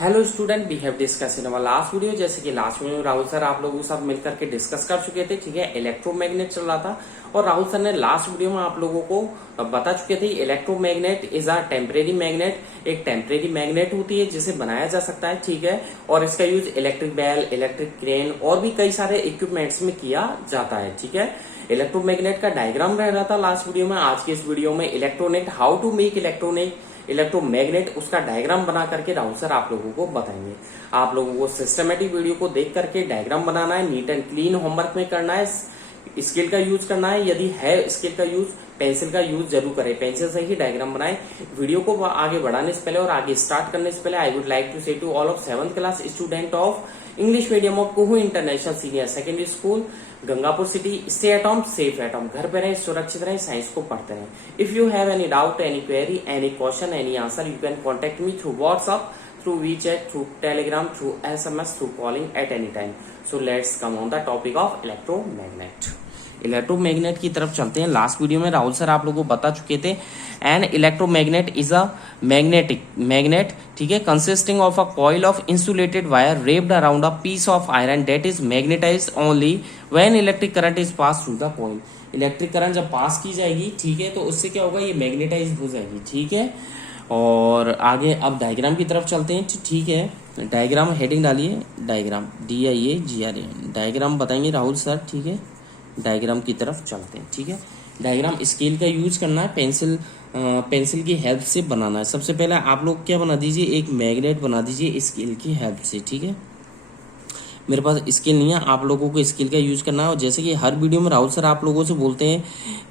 Hello student, we have discuss in our last video. जैसे कि last video में Rahul sir आप लोगों के साथ मिलकर के डिस्कस कर चुके थे। ठीक है, इलेक्ट्रोमैग्नेट चल रहा था और राहुल सर ने लास्ट वीडियो में आप लोगों को बता चुके थे electromagnet is a temporary magnet. एक टेम्परेरी मैग्नेट होती है जिसे बनाया जा सकता है। ठीक है, और इसका use electric bell, electric crane और भी कई सारे इक्विपमेंट्स में किया जाता है। ठीक है, इलेक्ट्रोमैग्नेट का डायग्राम रह रहा था लास्ट वीडियो में। आज की इस वीडियो में इलेक्ट्रोनेट, हाउ टू मेक इलेक्ट्रोमैग्नेट, उसका डायग्राम बना करके राहुल सर आप लोगों को बताएंगे। आप लोगों को सिस्टमेटिक वीडियो को देख करके डायग्राम बनाना है, नीट एंड क्लीन होमवर्क में करना है, स्केल का यूज करना है। यदि है स्केल का यूज, पेंसिल का यूज जरूर करें, पेंसिल से ही डायग्राम बनाएं। वीडियो को आगे बढ़ाने से पहले और आगे स्टार्ट करने से पहले I would like to say to all of 7th class student of English medium of Kuhu international senior secondary school, Gangapur city, stay at home, safe at home. घर पे रहें, सुरक्षित रहें, साइंस को पढ़ते रहें। If you have any doubt, any query, any question, any answer, you can contact me through WhatsApp, through WeChat, through Telegram, through SMS, through calling at any time. So let's come on the topic of electromagnet. Electromagnet की तरफ चलते हैं। Last video में Rahul sir आप लोगों को बता चुके थे an electromagnet is a magnet, ठीक है, consisting of a coil of insulated wire wrapped around a piece of iron that is magnetized only when electric current is pass through the coil. Electric current जब pass की जाएगी, ठीक है, तो उससे क्या होगा, ये मैग्नेटाइज हो जाएगी। ठीक है, और आगे अब डायग्राम की तरफ चलते हैं। ठीक है, डायग्राम हेडिंग डालिए, डायग्राम DIAGRA, डायग्राम बताएंगे राहुल सर। ठीक है, डायग्राम की तरफ चलते हैं। ठीक है, डायग्राम स्केल का यूज करना है, पेंसिल की हेल्प से बनाना है। सबसे पहले आप लोग क्या बना दीजिए, एक मैग्नेट बना दीजिए स्केल की हेल्प से। ठीक है, मेरे पास स्केल नहीं है, आप लोगों को स्केल का यूज करना है। और जैसे कि हर वीडियो में राहुल सर आप लोगों से बोलते हैं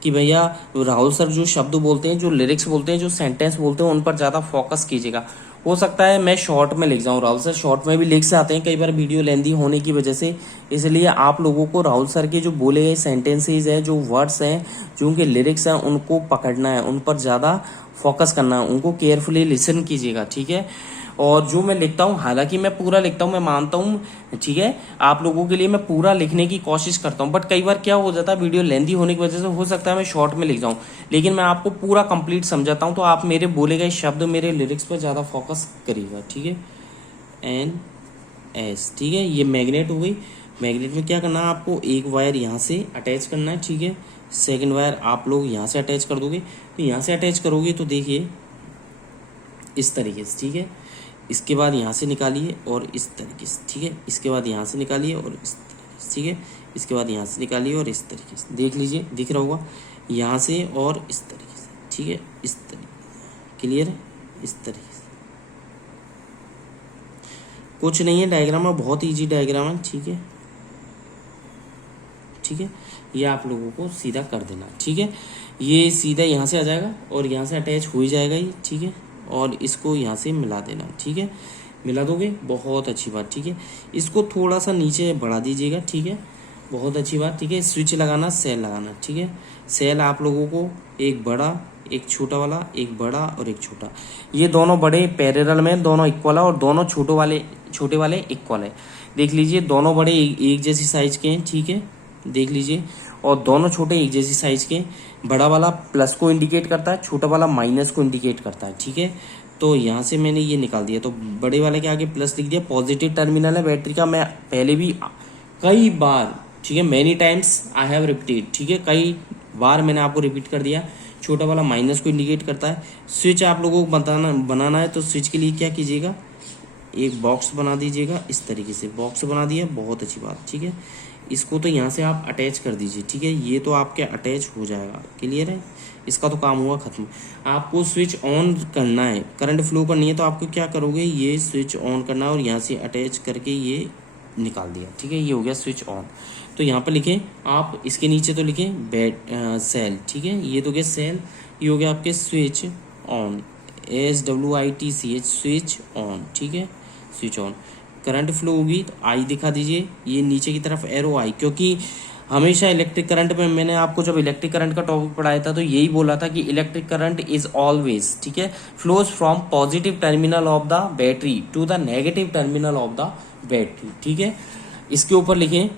कि भैया राहुल सर जो शब्द बोलते हैं, जो लिरिक्स बोलते हैं, जो सेंटेंस बोलते हैं, उन पर ज़्यादा फोकस कीजिएगा। हो सकता है मैं शॉर्ट में लिख जाऊँ, राहुल सर शॉर्ट में भी लिख से आते हैं कई बार वीडियो लेंदी होने की वजह से। इसलिए आप लोगों को राहुल सर के जो बोले गए सेंटेंसेज हैं, जो वर्ड्स हैं, जो उनके लिरिक्स हैं, उनको पकड़ना है, उन पर ज़्यादा फोकस करना है, उनको केयरफुली लिसन कीजिएगा। ठीक है, और जो मैं लिखता हूँ, हालांकि मैं पूरा लिखता हूँ, मैं मानता हूँ, ठीक है, आप लोगों के लिए मैं पूरा लिखने की कोशिश करता हूँ, बट कई बार क्या हो जाता है, वीडियो लेंदी होने की वजह से हो सकता है मैं शॉर्ट में लिख जाऊँ, लेकिन मैं आपको पूरा कंप्लीट समझाता हूँ। तो आप मेरे बोले गए शब्द, मेरे लिरिक्स पर ज़्यादा फोकस करिएगा। ठीक है, NS, ठीक है, ये मैग्नेट हो गई। मैग्नेट में क्या करना है, आपको एक वायर यहाँ से अटैच करना है। ठीक है, सेकेंड वायर आप लोग यहाँ से अटैच कर दोगे। तो यहाँ से अटैच करोगे तो देखिए इस तरीके से। ठीक है, इसके बाद यहाँ से निकालिए और इस तरीके से। ठीक है, इसके बाद यहाँ से निकालिए और इस तरीके से। ठीक है, इसके बाद यहाँ से निकालिए और इस तरीके से। देख लीजिए, दिख रहा होगा, यहाँ से और इस तरीके से। ठीक है, इस तरीके से। क्लियर है, इस तरीके से। कुछ नहीं है, डायग्राम है, बहुत ईजी डायग्राम है। ठीक है, ठीक है, ये आप लोगों को सीधा कर देना। ठीक है, ये सीधा यहाँ से आ जाएगा और यहाँ से अटैच हो ही जाएगा ये। ठीक है, और इसको यहाँ से मिला देना। ठीक है, मिला दोगे, बहुत अच्छी बात। ठीक है, इसको थोड़ा सा नीचे बढ़ा दीजिएगा। ठीक है, बहुत अच्छी बात। ठीक है, स्विच लगाना, सेल लगाना। ठीक है, सेल आप लोगों को एक बड़ा, एक छोटा वाला, एक बड़ा और एक छोटा, ये दोनों बड़े पैरेलल में, दोनों इक्वल है और दोनों छोटे वाले इक्वल है। देख लीजिए, दोनों बड़े एक जैसी साइज के हैं। ठीक है, देख लीजिए, और दोनों छोटे एक जैसी साइज के। बड़ा वाला प्लस को इंडिकेट करता है, छोटा वाला माइनस को इंडिकेट करता है। ठीक है, तो यहाँ से मैंने ये निकाल दिया, तो बड़े वाले के आगे प्लस लिख दिया, पॉजिटिव टर्मिनल है बैटरी का। मैं पहले भी कई बार, ठीक है, many times I have repeated, ठीक है, कई बार मैंने आपको रिपीट कर दिया। छोटा वाला माइनस को इंडिकेट करता है। स्विच आप लोगों को बनाना है, तो स्विच के लिए क्या कीजिएगा, एक बॉक्स बना दीजिएगा इस तरीके से। बॉक्स बना दिया, बहुत अच्छी बात। ठीक है, इसको तो यहाँ से आप अटैच कर दीजिए। ठीक है, ये तो आपके अटैच हो जाएगा। क्लियर है, इसका तो काम हुआ खत्म। आपको स्विच ऑन करना है, करंट फ्लो करनी है, तो आपको क्या करोगे, ये स्विच ऑन करना है और यहाँ से अटैच करके ये निकाल दिया। ठीक है, ये हो गया स्विच ऑन। तो यहाँ पर लिखें आप, इसके नीचे तो लिखें सेल। ठीक है, ये तो गया सेल, ये हो गया आपके switch on, SWITCH, switch on. ठीक है, स्विच ऑन। करंट फ्लो होगी तो आई दिखा दीजिए, ये नीचे की तरफ एरो आई, क्योंकि हमेशा इलेक्ट्रिक करंट में, मैंने आपको जब इलेक्ट्रिक करंट का टॉपिक पढ़ाया था तो यही बोला था कि इलेक्ट्रिक करंट इज ऑलवेज, ठीक है, flows from positive terminal of the battery to the negative terminal of the battery. ठीक है, इसके ऊपर लिखें,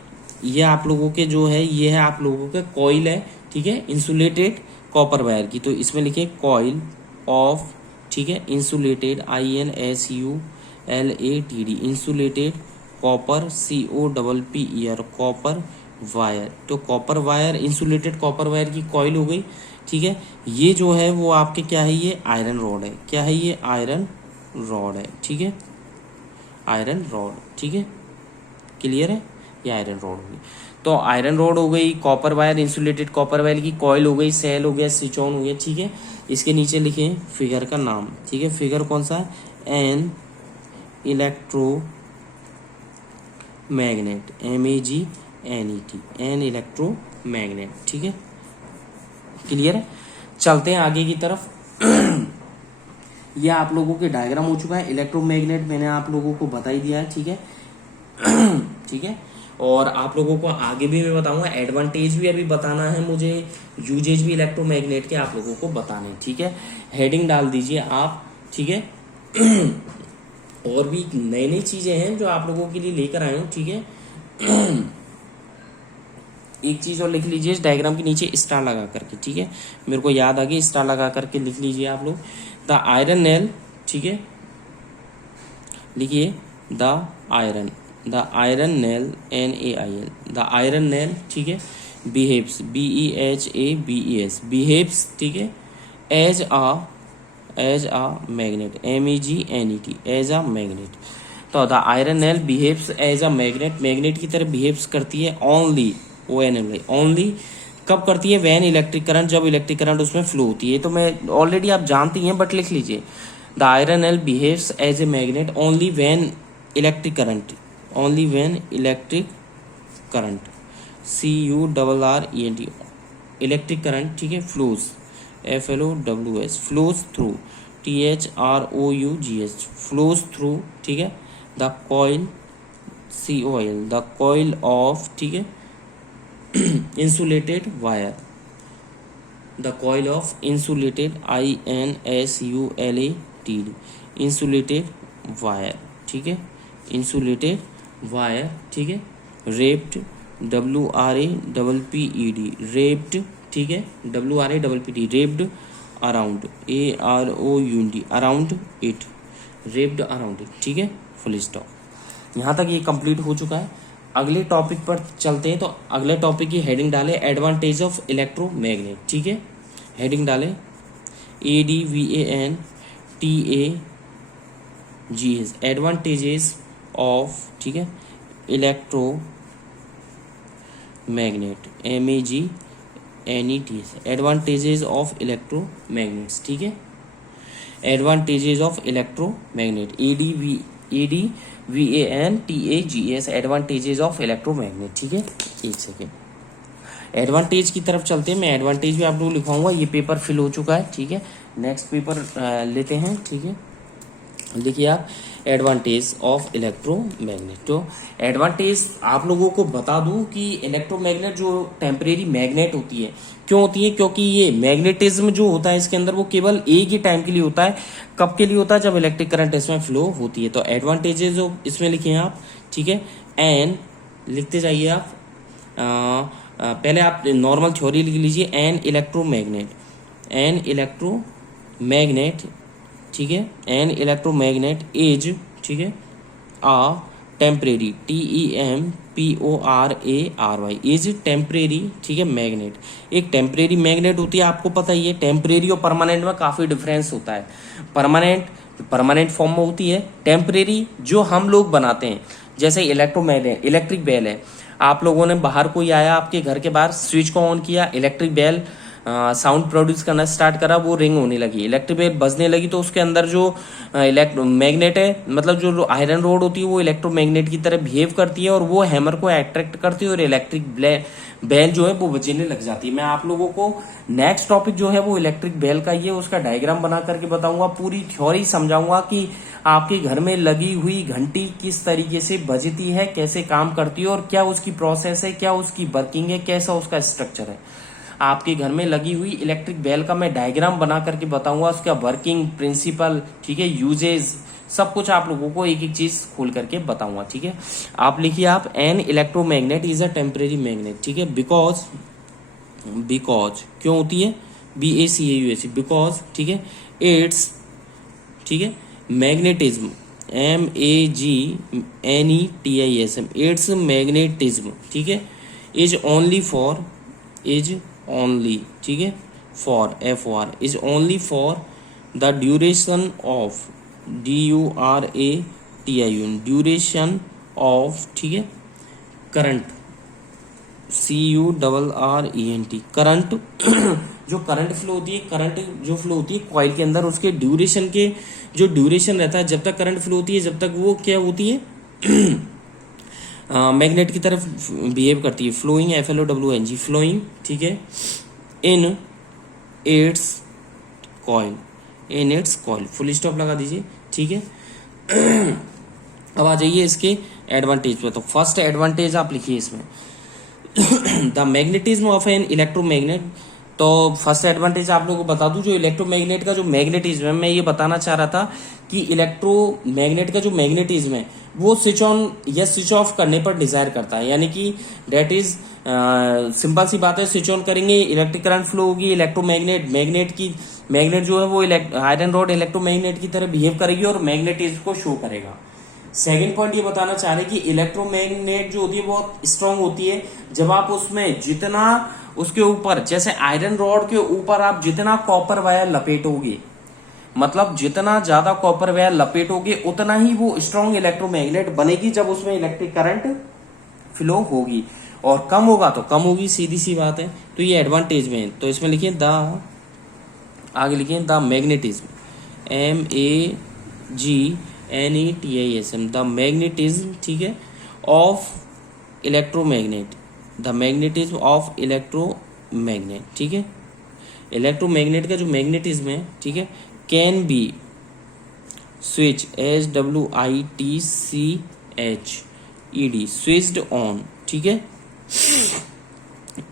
ये आप लोगों के जो है, ये है आप लोगों का कॉइल है। ठीक है, इंसुलेटेड कॉपर वायर की, तो इसमें लिखें कॉइल ऑफ, ठीक है, insulated, INSU LATD insulated copper, COPPER copper wire. तो copper wire, insulated copper wire की कॉइल हो गई, ठीक है। ये जो है वो आपके क्या है, ये आयरन रॉड है। क्या है ये? आयरन रॉड है, ठीक है, आयरन रॉड, ठीक है, क्लियर है, ये आयरन रॉड होगी। तो आयरन रॉड हो गई, copper wire, insulated copper wire की कॉइल हो गई, सेल हो गया, स्विच ऑन हो गया, ठीक है। इसके नीचे लिखे फिगर का नाम, ठीक है। फिगर कौन सा है? An electro magnet, MEGNET, an electro magnet, ठीक है, क्लियर है। चलते हैं आगे की तरफ। ये आप लोगों के डायग्राम हो चुका है। इलेक्ट्रोमैग्नेट मैंने आप लोगों को बता ही दिया है, ठीक है। ठीक है, और आप लोगों को आगे भी मैं बताऊंगा, एडवांटेज भी अभी बताना है मुझे, यूजेज भी इलेक्ट्रोमैग्नेट के आप लोगों को बताने हैं, ठीक है। हेडिंग डाल दीजिए आप, ठीक है। और भी नई नई चीजें हैं जो आप लोगों के लिए लेकर आए हूं, ठीक है। एक चीज और लिख लीजिए इस डायग्राम के नीचे स्टार लगा करके, ठीक है, मेरे को याद आ गई, स्टार लगा करके लिख लीजिए आप लोग। द आयरन नेल, ठीक है, लिखिए the iron nail, NAIL, the iron nail, ठीक है, बिहेव्स, BEHAVES, बिहेव्स, ठीक है, as a magnet, MEGNET, as a magnet. तो the iron nail behaves as a magnet, magnet की तरह बिहेव्स करती है ओनली, ओनली कब करती है? वैन इलेक्ट्रिक करंट, जब इलेक्ट्रिक करंट उसमें फ्लो होती है। तो मैं ऑलरेडी आप जानती हैं, बट लिख लीजिए, the iron nail behaves as a magnet only when electric current, CURRENT, electric current, ठीक है, flows, FLOWS, flows through, THROUGH, flows through, ठीक है, the coil, COIL, the coil of, ठीक है, insulated wire, the coil of insulated, INSULATED, insulated wire, ठीक है, insulated wire, ठीक है, wrapped, WRAPPED, wrapped, ठीक है, WRAPPED, wrapped around, AROUND, around it, wrapped around it, ठीक है, फुल स्टॉप। यहाँ तक ये कंप्लीट हो चुका है। अगले टॉपिक पर चलते हैं। तो अगले टॉपिक की हेडिंग डाले एडवांटेज ऑफ इलेक्ट्रोमैग्नेट, ठीक है, हेडिंग डाले ADVANTAGES, एडवांटेजेस ऑफ, ठीक है, electromagnet, MEGNET, advantages of electromagnets, ठीक है, advantages of electromagnet, ADVANTAGES, advantages of electromagnet, ठीक है। एक सेकेंड, एडवांटेज की तरफ चलते हैं। मैं एडवांटेज भी आप लोग लिखवाऊंगा। ये पेपर फिल हो चुका है, ठीक है। नेक्स्ट पेपर लेते हैं, ठीक है। देखिए आप, एडवांटेज ऑफ इलेक्ट्रोमैग्नेट। तो एडवांटेज आप लोगों को बता दूं कि इलेक्ट्रोमैग्नेट जो टेम्परेरी मैग्नेट होती है, क्यों होती है? क्योंकि ये मैग्नेटिज्म जो होता है इसके अंदर वो केवल एक ही टाइम के लिए होता है। कब के लिए होता है? जब इलेक्ट्रिक करंट इसमें फ्लो होती है। तो एडवांटेजेस जो इसमें लिखे हैं आप, ठीक है, एन लिखते जाइए आप। पहले आप नॉर्मल थ्योरी लिख लीजिए, एन इलेक्ट्रोमैग्नेट, ठीक है, एन इलेक्ट्रोमैग्नेट इज, ठीक है, आ टेम्परेरी, TEMPORARY, इज टेम्परेरी, ठीक है, मैग्नेट। एक टेम्परेरी मैग्नेट होती है, आपको पता ही है। टेम्परेरी और परमानेंट में काफी डिफरेंस होता है। परमानेंट फॉर्म में होती है, टेम्परेरी जो हम लोग बनाते हैं, जैसे इलेक्ट्रोमैग्नेट, इलेक्ट्रिक बेल है। आप लोगों ने बाहर कोई आया आपके घर के बाहर, स्विच को ऑन किया, इलेक्ट्रिक बेल साउंड प्रोड्यूस करना स्टार्ट करा, वो रिंग होने लगी, इलेक्ट्रिक बेल बजने लगी। तो उसके अंदर जो मैग्नेट है, मतलब जो आयरन रोड होती है, वो इलेक्ट्रोमैग्नेट की तरह बिहेव करती है और वो हैमर को अट्रैक्ट करती है और इलेक्ट्रिक बेल जो है वो बजने लग जाती है। मैं आप लोगों को नेक्स्ट टॉपिक जो है वो इलेक्ट्रिक बेल का ही है, उसका डायग्राम बना करके बताऊंगा, पूरी थ्योरी समझाऊंगा कि आपके घर में लगी हुई घंटी किस तरीके से बजती है, कैसे काम करती है और क्या उसकी प्रोसेस है, क्या उसकी वर्किंग है, कैसा उसका स्ट्रक्चर है। आपके घर में लगी हुई इलेक्ट्रिक बेल का मैं डायग्राम बना करके बताऊंगा, उसका वर्किंग प्रिंसिपल, ठीक है, यूजेज, सब कुछ आप लोगों को एक एक चीज खोल करके बताऊंगा, ठीक है। आप लिखिए आप, an electromagnet is a temporary magnet, ठीक है, बिकॉज क्यों होती है? BACAUS, बिकॉज, ठीक है, इट्स, ठीक है, मैग्नेटिज्म magnetism, its magnetism, ठीक है, is only for, ठीक है, for is only for the duration of, duration, duration of, ठीक है, करंट, current, करंट जो करंट फ्लो होती है, करंट जो फ्लो होती है कॉइल के अंदर, उसके ड्यूरेशन के जो ड्यूरेशन रहता है, जब तक करंट फ्लो होती है, जब तक वो क्या होती है, मैग्नेट की तरफ बिहेव करती है, फ्लोइंग, FLOWING, फ्लोइंग, ठीक है, in its coil, full stop लगा दीजिए, ठीक है। अब आ जाइए इसके एडवांटेज पे। तो फर्स्ट एडवांटेज आप लिखिए इसमें the magnetism of an electromagnet. तो फर्स्ट एडवांटेज आप लोगों को बता दूं, जो इलेक्ट्रोमैग्नेट का जो मैग्नेटिज्म है, मैं ये बताना चाह रहा था कि इलेक्ट्रोमैग्नेट का जो मैग्नेटिज्म है वो स्विच ऑन या स्विच ऑफ करने पर डिजायर करता है, यानी कि डेट इज सिंपल सी बात है, स्विच ऑन करेंगे इलेक्ट्रिक करंट फ्लो होगी, मैग्नेट जो है वो आयरन रॉड इलेक्ट्रोमैग्नेट की तरह बिहेव करेगी और मैग्नेटिज्म को शो करेगा। सेकेंड पॉइंट ये बताना चाह रहे हैं कि इलेक्ट्रोमैग्नेट जो होती है बहुत स्ट्रांग होती है, जब आप उसमें जितना उसके ऊपर, जैसे आयरन रॉड के ऊपर आप जितना कॉपर वायर लपेटोगे, मतलब जितना ज्यादा कॉपर वायर लपेटोगे उतना ही वो स्ट्रांग इलेक्ट्रोमैग्नेट बनेगी जब उसमें इलेक्ट्रिक करंट फ्लो होगी, और कम होगा तो कम होगी, सीधी सी बात है। तो ये एडवांटेज में है। तो इसमें लिखिए आगे लिखिए the magnetism, MAGNETISM, the magnetism, ठीक है, of electromagnet, the magnetism of electromagnet, ठीक है, इलेक्ट्रोमैग्नेट का जो मैग्नेटिज्म है, ठीक है, can be switch, SWITCHED, switched on, ठीक है,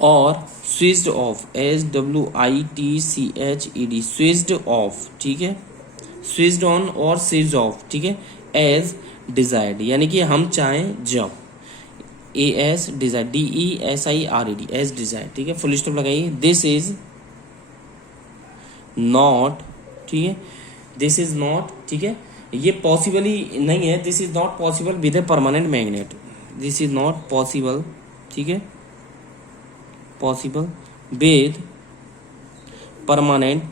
और switched off, SWITCHED, switched off, ठीक है, स्विच्ड ऑन और स्विच्ड ऑफ, ठीक है, एज डिजायर्ड, यानी कि हम चाहें जब, AS desired, DESIRED, as desired, ठीक है, फुल स्टॉप लगाइए। दिस इज नॉट, ठीक है, दिस इज नॉट, ठीक है, ये पॉसिबल ही नहीं है, this is not possible with a permanent magnet, this is not possible, ठीक है, possible with permanent,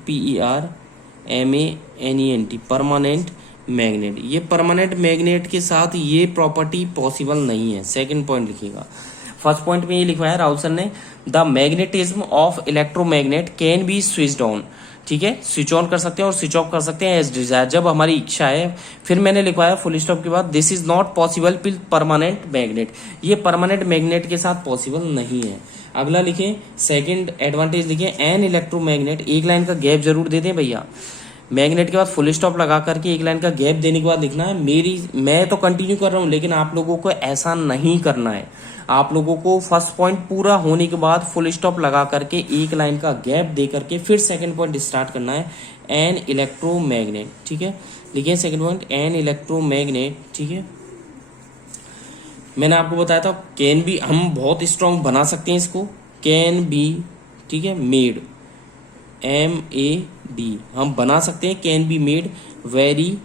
PERMANENT, permanent magnet, ये परमानेंट मैग्नेट के साथ ये प्रॉपर्टी पॉसिबल नहीं है। सेकंड पॉइंट लिखिएगा। फर्स्ट पॉइंट में ये लिखवाया राहुल सर ने, the magnetism of electromagnet can B switched on, ठीक है, स्विच ऑन कर सकते हैं और स्विच ऑफ कर सकते हैं एज डिजायर, जब हमारी इच्छा है। फिर मैंने लिखवाया फुल स्टॉप के बाद, this is not possible with permanent magnet, ये परमानेंट मैग्नेट के साथ पॉसिबल नहीं है। अगला लिखें, सेकंड एडवांटेज लिखें, एन इलेक्ट्रोमैग्नेट, एक लाइन का गैप जरूर दे दें भैया, मैग्नेट के बाद फुल स्टॉप लगा करके एक लाइन का गैप देने के बाद लिखना है। मैं तो कंटिन्यू कर रहा हूं, लेकिन आप लोगों को ऐसा नहीं करना है। आप लोगों को फर्स्ट पॉइंट पूरा होने के बाद फुल स्टॉप लगा करके एक लाइन का गैप दे करके फिर सेकंड पॉइंट स्टार्ट करना है। एन इलेक्ट्रोमैग्नेट, ठीक है, लिखिए सेकंड पॉइंट, एन इलेक्ट्रोमैग्नेट, ठीक है। मैंने आपको बताया था कैन बी, हम बहुत स्ट्रांग बना सकते हैं इसको, कैन बी, ठीक है, मेड, MAD, हम बना सकते हैं, can be made very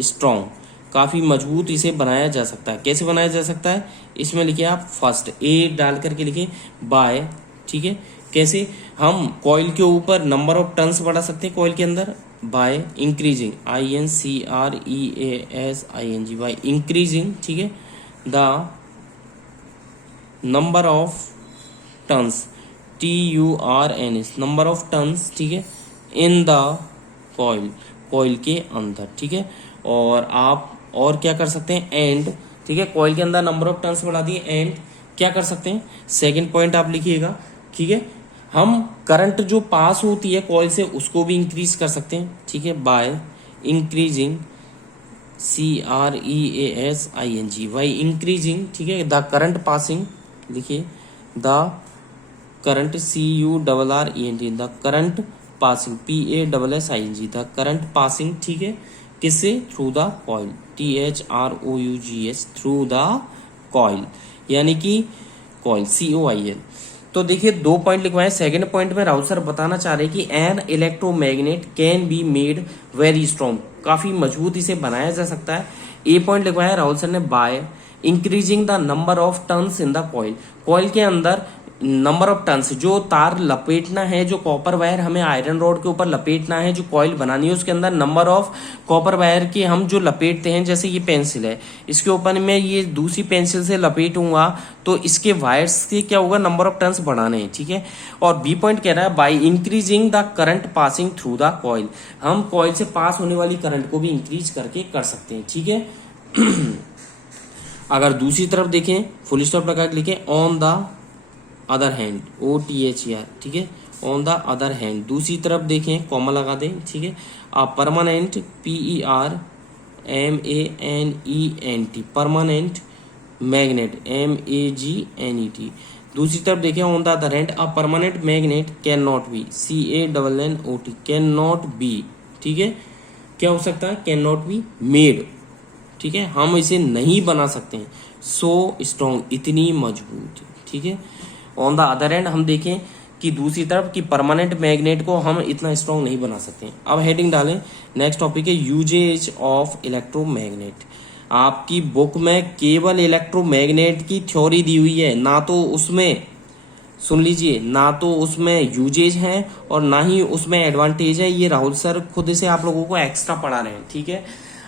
strong, काफी मजबूत इसे बनाया जा सकता है। कैसे बनाया जा सकता है, इसमें लिखिए आप फर्स्ट ए डाल करके लिखिए बाय, ठीक है, कैसे हम कॉइल के ऊपर नंबर ऑफ टर्न्स बढ़ा सकते हैं कॉइल के अंदर, by increasing, INCREASING, by increasing, ठीक है, the number of turns, TURNS, number of turns, ठीक है, इन द कॉइल के अंदर, ठीक है। और आप और क्या कर सकते हैं, एंड, ठीक है, कॉइल के अंदर नंबर ऑफ टर्न्स बढ़ा दिए, एंड क्या कर सकते हैं, सेकंड पॉइंट आप लिखिएगा, ठीक है, हम करंट जो पास होती है कॉइल से उसको भी इंक्रीज कर सकते हैं, ठीक है, by increasing, CREASING, by increasing, ठीक है, द करंट पासिंग, लिखिए the current, CURRENT, the current passing, PASSING, the current passing, ठीक है, किससे, through the coil, THROUGS, through the coil, यानी कि कॉइल, COIL। तो देखिए दो पॉइंट लिखवाए। सेकंड पॉइंट में राउत सर बताना चाह रहे हैं कि an electromagnet can be made very strong, काफी मजबूत इसे बनाया जा सकता है, ए पॉइंट लिखवाया राहुल सर ने by increasing the number of turns in the coil. Coil के अंदर नंबर ऑफ टर्न्स, जो तार लपेटना है, जो कॉपर वायर हमें आयरन रॉड के ऊपर लपेटना है, जो कॉइल बनानी है, उसके अंदर नंबर ऑफ कॉपर वायर की हम जो लपेटते हैं, जैसे ये पेंसिल है, इसके ऊपर मैं ये दूसरी पेंसिल से लपेटूंगा तो इसके वायर्स से क्या होगा, नंबर ऑफ टर्न्स बढ़ाने हैं, ठीक है। और बी पॉइंट कह रहा है by increasing the current passing through the coil, हम कॉइल से पास होने वाली करंट को भी इंक्रीज करके कर सकते हैं, ठीक है। अगर दूसरी तरफ देखें, फुल स्टॉप लगा के लिखें on the other hand, OTHER, ठीक है, ऑन द अदर हैंड। दूसरी तरफ देखें, कॉमा लगा दें, ठीक है। Permanent PERMANENT, permanent magnet MAGNET। दूसरी तरफ देखें, on the other hand, a permanent magnet can not be, CANNOT, can not be, ठीक है, क्या हो सकता है, कैन नॉट बी मेड, ठीक है, हम इसे नहीं बना सकते हैं, सो स्ट्रॉन्ग, इतनी मजबूत, ठीक है। ऑन द अदर एंड हम देखें कि दूसरी तरफ कि परमानेंट मैग्नेट को हम इतना स्ट्रॉन्ग नहीं बना सकते। अब हेडिंग डालें, नेक्स्ट टॉपिक है यूजेज ऑफ इलेक्ट्रोमैग्नेट। आपकी बुक में केवल इलेक्ट्रोमैग्नेट की थ्योरी दी हुई है, ना तो उसमें, सुन लीजिए, ना तो उसमें यूजेज है और ना ही उसमें एडवांटेज है। ये राहुल सर खुद से आप लोगों को एक्स्ट्रा पढ़ा रहे हैं, ठीक है।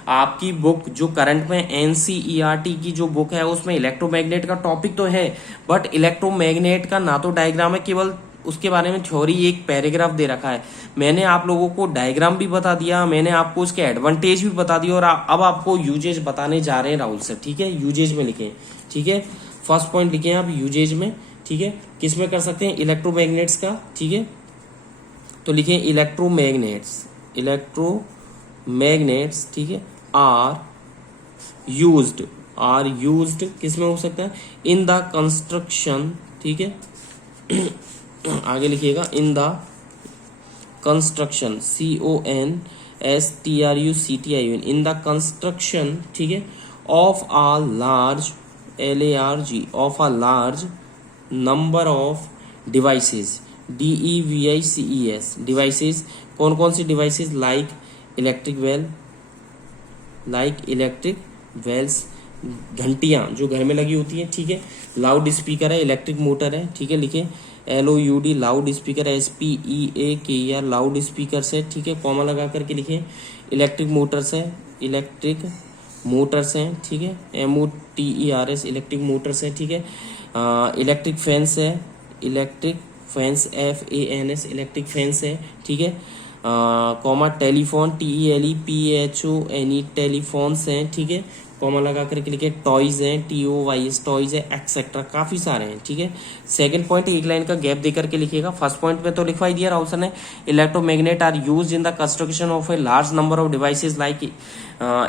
आपकी बुक जो करंट में NCERT की जो बुक है उसमें इलेक्ट्रोमैग्नेट का टॉपिक तो है, बट इलेक्ट्रोमैग्नेट का ना तो डायग्राम है, केवल उसके बारे में थ्योरी एक पैराग्राफ दे रखा है। मैंने आप लोगों को डायग्राम भी बता दिया, मैंने आपको उसके एडवांटेज भी बता दिया, और अब आपको यूजेज बताने जा रहे हैं राहुल सर, ठीक है। यूजेज में लिखे, ठीक है, फर्स्ट पॉइंट लिखे आप यूजेज में, ठीक है। किस में कर सकते हैं, इलेक्ट्रोमैग्नेट्स का, ठीक है। तो लिखे इलेक्ट्रोमैग्नेट्स, इलेक्ट्रोमैग्नेट्स, ठीक है, आर यूज्ड किस में हो सकता है, इन द कंस्ट्रक्शन, ठीक है। आगे लिखिएगा, इन the construction, CONSTRUCTION, in the construction, ठीक है, of a large LARG, of a large number of devices, DEVICES, devices, कौन कौन सी डिवाइसेस, लाइक इलेक्ट्रिक वेल्स, घंटियां जो घर में लगी होती हैं, ठीक है। लाउड स्पीकर है, इलेक्ट्रिक मोटर है, ठीक है, लिखे LOUD, loud speaker, SPEAKER, loud speaker है, ठीक है, कॉमा लगा करके लिखे। इलेक्ट्रिक मोटर्स है, इलेक्ट्रिक मोटर्स हैं, ठीक है, MOTERS, इलेक्ट्रिक मोटर्स है, ठीक है। इलेक्ट्रिक फैंस है, electric fans FANS, electric fans है, ठीक है। कॉमा टेलीफोन, TELEPHONE, टेलीफोन्स हैं, ठीक है, कॉमा लगा करके लिखे। टॉयज हैं, TOYS, टॉयज है, एक्सेट्रा, काफी सारे हैं, ठीक है। सेकंड पॉइंट एक लाइन का गैप देकर के लिखिएगा। फर्स्ट पॉइंट में तो लिखवाई दिया राहुल सर ने, electromagnet are used in the construction of a large number of devices like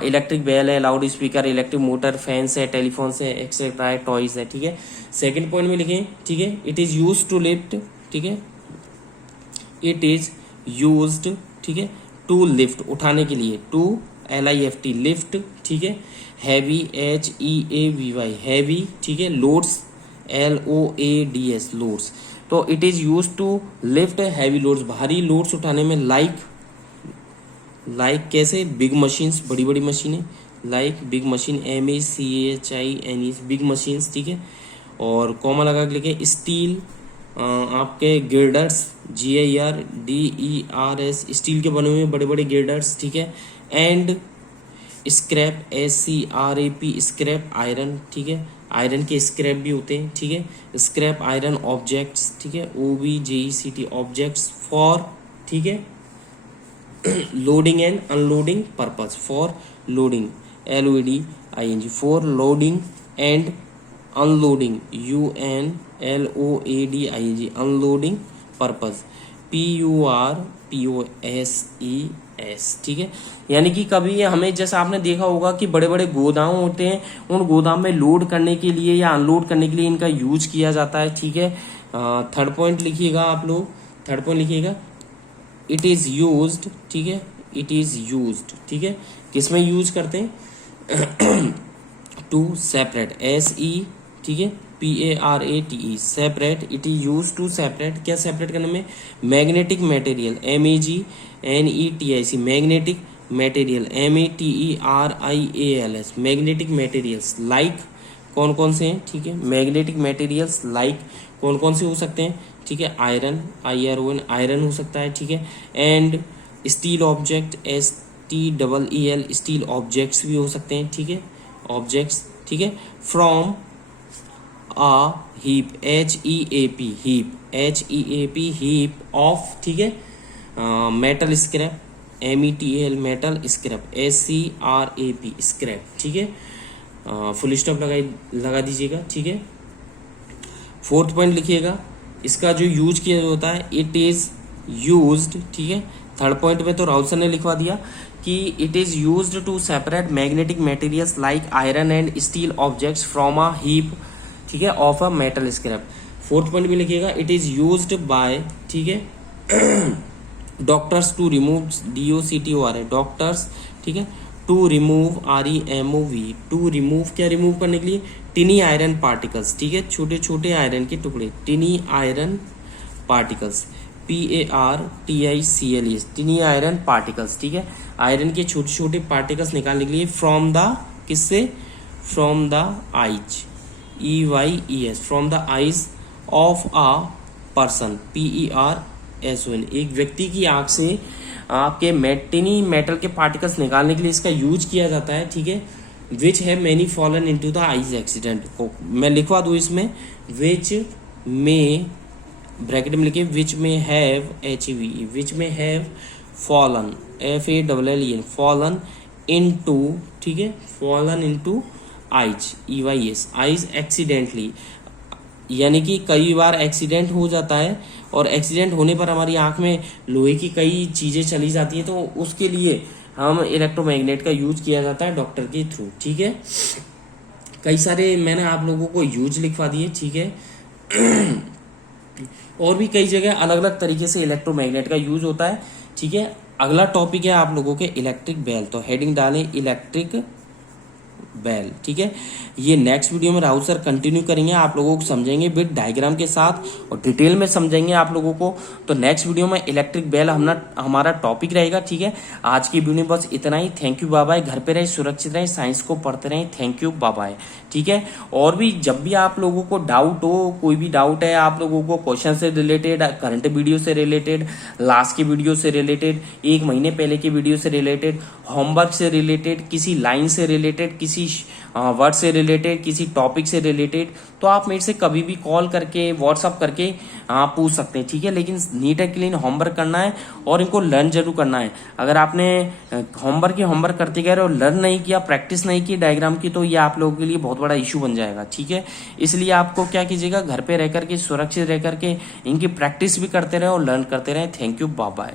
electric bell है, loud speaker, electric motor, fans है, टेलीफोन्स है, एक्सेट्रा है, टॉयज है, ठीक है। सेकंड पॉइंट में लिखें, ठीक है, it is used to lift, ठीक है, इट इज यूज्ड, ठीक है, टू लिफ्ट, उठाने के लिए, टू LIFT, लिफ्ट, ठीक है। हैवी, HEAVY, हैवी, ठीक है। Loads, LOADS, loads. तो it is used to lift heavy loads, भारी लोड्स उठाने में, लाइक कैसे, बिग मशीन्स, बड़ी बड़ी मशीनें, like big machine, MACHINE, big machines, ठीक है। और कॉमा लगा के लिखे, स्टील, आपके गिर्डर्स, GIRDERS, स्टील के बने हुए बड़े बड़े गिर्डर्स, ठीक है। And scrap, SCRAP, scrap iron, ठीक है, आयरन के स्क्रैप भी होते हैं, ठीक है। स्क्रैप आयरन ऑब्जेक्ट्स, ठीक है, OBJECT, ऑब्जेक्ट्स फॉर, ठीक है, loading and unloading purpose, for loading, LOADING, for loading and unloading, UNLOADING, unloading purpose, PURPOSES, ठीक है। यानी कि कभी हमें, जैसा आपने देखा होगा कि बड़े बड़े गोदाम होते हैं, उन गोदाम में लोड करने के लिए या अनलोड करने के लिए इनका यूज किया जाता है, ठीक है। थर्ड पॉइंट लिखिएगा आप लोग, थर्ड पॉइंट लिखिएगा, इट इज यूज्ड, ठीक है, इट इज यूज्ड, ठीक है, किसमें यूज करते हैं, टू सेपरेट, SE, ठीक है, PARATE, separate, it is use to separate, क्या सेपरेट करने में, magnetic material, MAGNETIC, magnetic material, METERIALS, magnetic materials like कौन कौन से हैं, ठीक है, मैग्नेटिक मटेरियल्स लाइक कौन कौन से हो सकते हैं, ठीक है, आयरन, IRON, आयरन हो सकता है, ठीक है, and steel object, STEEL, steel objects भी हो सकते हैं, ठीक है, ऑब्जेक्ट्स, ठीक है, from a heap, HEAP, heap, HEAP, heap of, ठीक है, metal scrap, METAL, metal scrap, SCRAP, scrap, ठीक है, फुल स्टॉप लगा दीजिएगा, ठीक है। फोर्थ पॉइंट लिखिएगा, इसका जो यूज किया होता है, इट इज यूज्ड, ठीक है। थर्ड पॉइंट में तो राउत सर ने लिखवा दिया कि it is used to separate magnetic materials like iron and steel objects from a heap, ठीक है, of a metal scrap. Fourth point भी लिखिएगा, इट इज यूज्ड बाय, ठीक है, डॉक्टर्स टू रिमूव, DOCTOR है डॉक्टर्स, ठीक है, to remove, REMOV, to remove, क्या रिमूव करने के लिए, टिनी आयरन पार्टिकल्स, ठीक है, छोटे छोटे आयरन के टुकड़े, टिनी iron particles, PARTICLES, टिनी iron particles, ठीक है, आयरन के छोटे छोटे पार्टिकल्स निकालने के लिए फ्रॉम द, किससे, from the eyes, EYES, from the eyes of a person, PERSON, एक व्यक्ति की आंख से आपके टिनी मेटल के पार्टिकल्स निकालने के लिए इसका यूज किया जाता है, ठीक है, विच है many fallen into the eyes accident. मैं लिखवा दूं इसमें, विच में, ब्रैकेट में लिखिए, विच में हैव, HEVE, विच में have fallen, FALLEN, fallen into, ठीक है, fallen into eyes, EYES, eyes accidentally, यानी कि कई बार एक्सीडेंट हो जाता है और एक्सीडेंट होने पर हमारी आंख में लोहे की कई चीजें चली जाती हैं, तो उसके लिए हम इलेक्ट्रोमैग्नेट का यूज किया जाता है डॉक्टर के थ्रू, ठीक है। कई सारे मैंने आप लोगों को यूज लिखवा दिए, ठीक है, और भी कई जगह अलग अलग तरीके से इलेक्ट्रोमैग्नेट का यूज होता है, ठीक है। अगला टॉपिक है आप लोगों के इलेक्ट्रिक बेल, तो हेडिंग डालें इलेक्ट्रिक बेल, ठीक है। ये नेक्स्ट वीडियो में राहुल सर कंटिन्यू करेंगे, आप लोगों को समझेंगे विद डायग्राम के साथ और डिटेल में समझेंगे आप लोगों को। तो नेक्स्ट वीडियो में इलेक्ट्रिक बेल हमारा टॉपिक रहेगा, ठीक है। आज की वीडियो में बस इतना ही। Thank you, bye bye. घर पे रहे, सुरक्षित रहें, साइंस को पढ़ते रहें। थैंक यू, बाय बाय, ठीक है। और भी जब भी आप लोगों को डाउट हो, कोई भी डाउट है आप लोगों को, क्वेश्चन से रिलेटेड, करंट वीडियो से रिलेटेड, लास्ट की वीडियो से रिलेटेड, 1 महीने पहले की वीडियो से रिलेटेड, होमवर्क से रिलेटेड, किसी लाइन से रिलेटेड, किसी वर्ड से रिलेटेड, किसी टॉपिक से रिलेटेड, तो आप मेरे से कभी भी कॉल करके, व्हाट्सअप करके पूछ सकते हैं, ठीक है। लेकिन नीट एंड क्लीन होमवर्क करना है और इनको लर्न जरूर करना है। अगर आपने होमवर्क करते गए और लर्न नहीं किया, प्रैक्टिस नहीं की डायग्राम की, तो ये आप लोगों के लिए बहुत बड़ा इशू बन जाएगा, ठीक है। इसलिए आपको क्या कीजिएगा, घर पे रह करके, सुरक्षित रह करके इनकी प्रैक्टिस भी करते रहे और लर्न करते रहे। Thank you, bye bye.